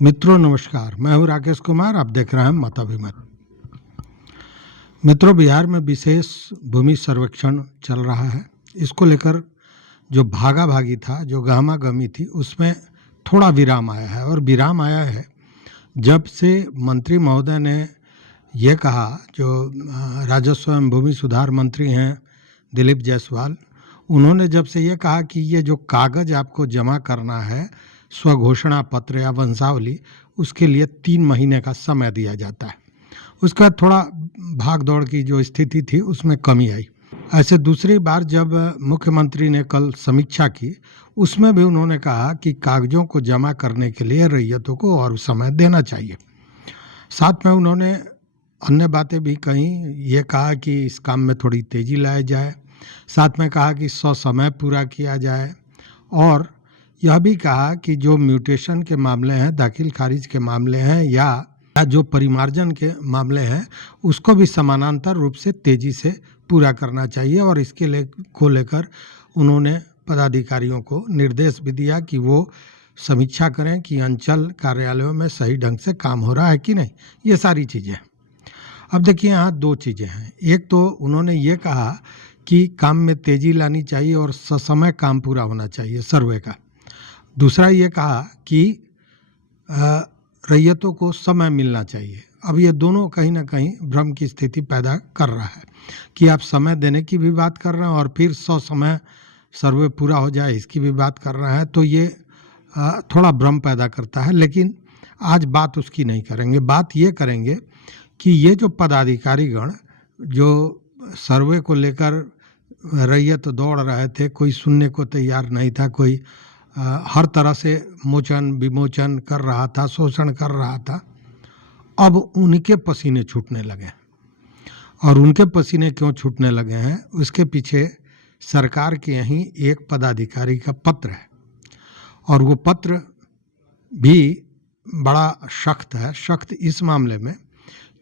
मित्रों नमस्कार, मैं हूं राकेश कुमार। आप देख रहे हैं मताभिमत। मित्रों, बिहार में विशेष भूमि सर्वेक्षण चल रहा है। इसको लेकर जो भागा भागी था, जो गहमा गहमी थी, उसमें थोड़ा विराम आया है। और विराम आया है जब से मंत्री महोदय ने ये कहा, जो राजस्व एवं भूमि सुधार मंत्री हैं दिलीप जायसवाल, उन्होंने जब से ये कहा कि ये जो कागज़ आपको जमा करना है, स्वघोषणा पत्र या वंशावली, उसके लिए 3 महीने का समय दिया जाता है। उसका थोड़ा भाग दौड़ की जो स्थिति थी उसमें कमी आई। ऐसे दूसरी बार जब मुख्यमंत्री ने कल समीक्षा की, उसमें भी उन्होंने कहा कि कागजों को जमा करने के लिए रैयतों को और समय देना चाहिए। साथ में उन्होंने अन्य बातें भी कही। ये कहा कि इस काम में थोड़ी तेज़ी लाई जाए, साथ में कहा कि समय पूरा किया जाए, और यह भी कहा कि जो म्यूटेशन के मामले हैं, दाखिल खारिज के मामले हैं, या जो परिमार्जन के मामले हैं, उसको भी समानांतर रूप से तेज़ी से पूरा करना चाहिए। और इसके लेकर उन्होंने पदाधिकारियों को निर्देश भी दिया कि वो समीक्षा करें कि अंचल कार्यालयों में सही ढंग से काम हो रहा है कि नहीं। ये सारी चीज़ें। अब देखिए, यहाँ 2 चीज़ें हैं। एक तो उन्होंने ये कहा कि काम में तेज़ी लानी चाहिए और ससमय काम पूरा होना चाहिए सर्वे का। दूसरा ये कहा कि रैयतों को समय मिलना चाहिए। अब ये दोनों कहीं ना कहीं भ्रम की स्थिति पैदा कर रहा है कि आप समय देने की भी बात कर रहे हैं और फिर समय सर्वे पूरा हो जाए इसकी भी बात कर रहे हैं। तो ये थोड़ा भ्रम पैदा करता है। लेकिन आज बात उसकी नहीं करेंगे। बात ये करेंगे कि ये जो पदाधिकारीगण जो सर्वे को लेकर रैयत दौड़ रहे थे, कोई सुनने को तैयार नहीं था, कोई हर तरह से मोचन विमोचन कर रहा था, शोषण कर रहा था। अब उनके पसीने छूटने लगे। और उनके पसीने क्यों छूटने लगे हैं, उसके पीछे सरकार के यहीं एक पदाधिकारी का पत्र है। और वो पत्र भी बड़ा सख्त है। सख्त इस मामले में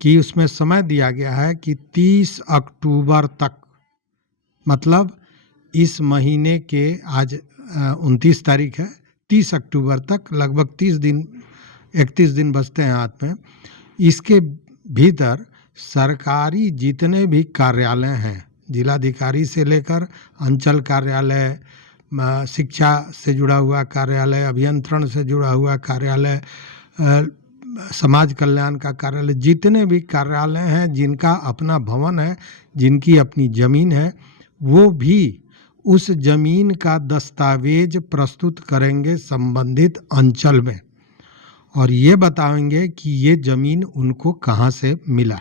कि उसमें समय दिया गया है कि 30 अक्टूबर तक, मतलब इस महीने के आज 29 तारीख है, 30 अक्टूबर तक, लगभग 31 दिन बचते हैं हाथ में। इसके भीतर सरकारी जितने भी कार्यालय हैं, जिलाधिकारी से लेकर अंचल कार्यालय, शिक्षा से जुड़ा हुआ कार्यालय, अभियंत्रण से जुड़ा हुआ कार्यालय, समाज कल्याण का कार्यालय, जितने भी कार्यालय हैं जिनका अपना भवन है, जिनकी अपनी ज़मीन है, वो भी उस जमीन का दस्तावेज प्रस्तुत करेंगे संबंधित अंचल में और ये बताएंगे कि ये ज़मीन उनको कहाँ से मिला।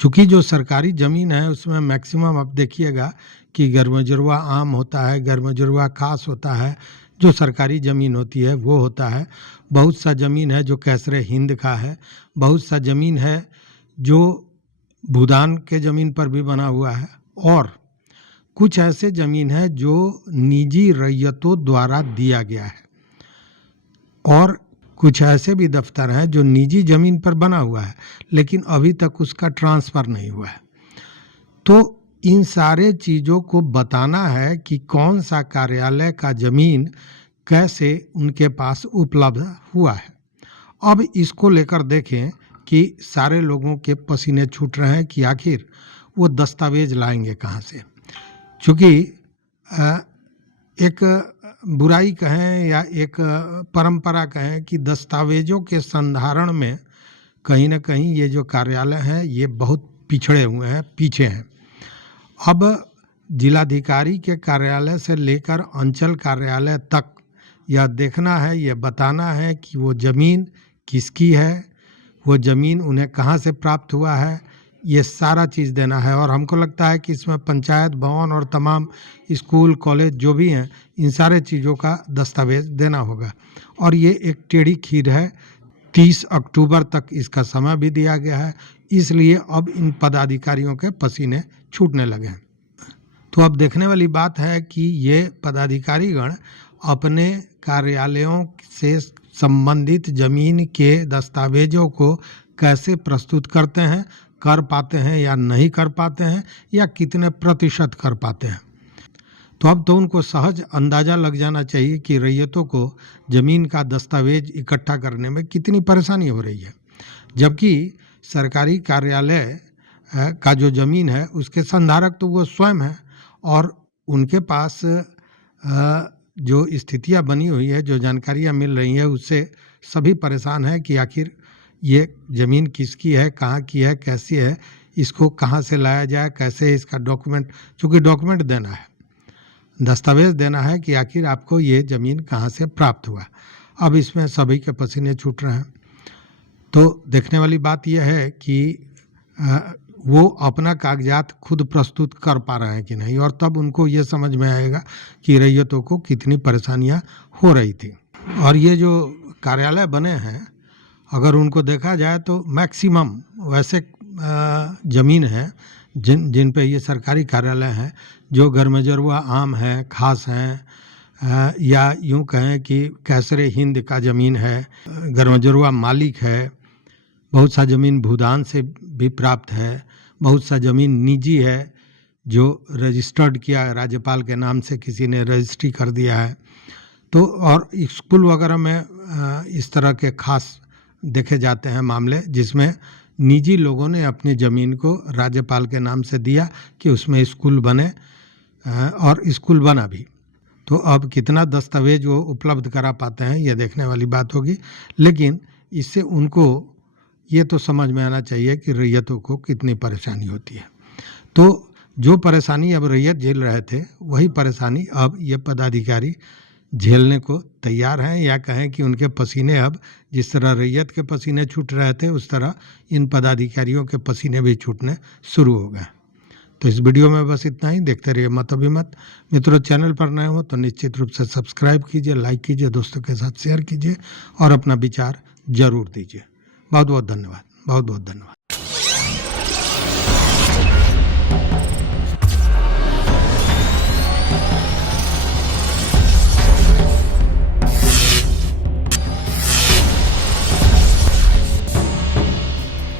चूँकि जो सरकारी ज़मीन है उसमें मैक्सिमम आप देखिएगा कि गरमजरुआ आम होता है, गरमजरुआ खास होता है, जो सरकारी ज़मीन होती है वो होता है। बहुत सा ज़मीन है जो कैसरे हिंद का है, बहुत सा ज़मीन है जो भूदान के ज़मीन पर भी बना हुआ है, और कुछ ऐसे ज़मीन है जो निजी रैयतों द्वारा दिया गया है, और कुछ ऐसे भी दफ्तर हैं जो निजी ज़मीन पर बना हुआ है लेकिन अभी तक उसका ट्रांसफ़र नहीं हुआ है। तो इन सारे चीज़ों को बताना है कि कौन सा कार्यालय का ज़मीन कैसे उनके पास उपलब्ध हुआ है। अब इसको लेकर देखें कि सारे लोगों के पसीने छूट रहे हैं कि आखिर वो दस्तावेज लाएंगे कहाँ से। चूँकि एक बुराई कहें या एक परंपरा कहें कि दस्तावेजों के संधारण में कहीं ना कहीं ये जो कार्यालय हैं ये बहुत पिछड़े हुए हैं, पीछे हैं। अब जिलाधिकारी के कार्यालय से लेकर अंचल कार्यालय तक यह देखना है, ये बताना है कि वो ज़मीन किसकी है, वो ज़मीन उन्हें कहाँ से प्राप्त हुआ है, ये सारा चीज़ देना है। और हमको लगता है कि इसमें पंचायत भवन और तमाम स्कूल कॉलेज जो भी हैं, इन सारे चीज़ों का दस्तावेज देना होगा। और ये एक टेढ़ी खीर है। 30 अक्टूबर तक इसका समय भी दिया गया है, इसलिए अब इन पदाधिकारियों के पसीने छूटने लगे हैं। तो अब देखने वाली बात है कि ये पदाधिकारीगण अपने कार्यालयों से संबंधित ज़मीन के दस्तावेजों को कैसे प्रस्तुत करते हैं, कर पाते हैं या नहीं कर पाते हैं, या कितने प्रतिशत कर पाते हैं। तो अब तो उनको सहज अंदाजा लग जाना चाहिए कि रैयतों को जमीन का दस्तावेज इकट्ठा करने में कितनी परेशानी हो रही है, जबकि सरकारी कार्यालय का जो जमीन है उसके संधारक तो वो स्वयं है और उनके पास जो स्थितियां बनी हुई है, जो जानकारियां मिल रही है, उससे सभी परेशान हैं कि आखिर ये ज़मीन किसकी है, कहाँ की है, कैसी है, इसको कहाँ से लाया जाए, कैसे इसका डॉक्यूमेंट, चूँकि डॉक्यूमेंट देना है, दस्तावेज देना है कि आखिर आपको ये ज़मीन कहाँ से प्राप्त हुआ। अब इसमें सभी के पसीने छूट रहे हैं। तो देखने वाली बात यह है कि वो अपना कागजात खुद प्रस्तुत कर पा रहे हैं कि नहीं, और तब उनको ये समझ में आएगा कि रैयतों को कितनी परेशानियां हो रही थी। और ये जो कार्यालय बने हैं, अगर उनको देखा जाए तो मैक्सिमम वैसे ज़मीन है जिन पे ये सरकारी कार्यालय हैं जो गरमजरुआ आम हैं, खास हैं, या यूँ कहें कि कैसरे हिंद का ज़मीन है, गरमजरुआ मालिक है, बहुत सा ज़मीन भूदान से भी प्राप्त है, बहुत सा ज़मीन निजी है जो रजिस्टर्ड किया राज्यपाल के नाम से किसी ने रजिस्ट्री कर दिया है। तो और स्कूल वगैरह में इस तरह के खास देखे जाते हैं मामले जिसमें निजी लोगों ने अपनी ज़मीन को राज्यपाल के नाम से दिया कि उसमें स्कूल बने, और स्कूल बना भी। तो अब कितना दस्तावेज वो उपलब्ध करा पाते हैं ये देखने वाली बात होगी, लेकिन इससे उनको ये तो समझ में आना चाहिए कि रैयतों को कितनी परेशानी होती है। तो जो परेशानी अब रैयत झेल रहे थे वही परेशानी अब ये पदाधिकारी झेलने को तैयार हैं, या कहें कि उनके पसीने अब जिस तरह रैयत के पसीने छूट रहे थे उस तरह इन पदाधिकारियों के पसीने भी छूटने शुरू हो गए। तो इस वीडियो में बस इतना ही। देखते रहिए मत अभिमत। मित्रों, चैनल पर नए हो तो निश्चित रूप से सब्सक्राइब कीजिए, लाइक कीजिए, दोस्तों के साथ शेयर कीजिए और अपना विचार जरूर दीजिए। बहुत बहुत धन्यवाद, बहुत बहुत धन्यवाद।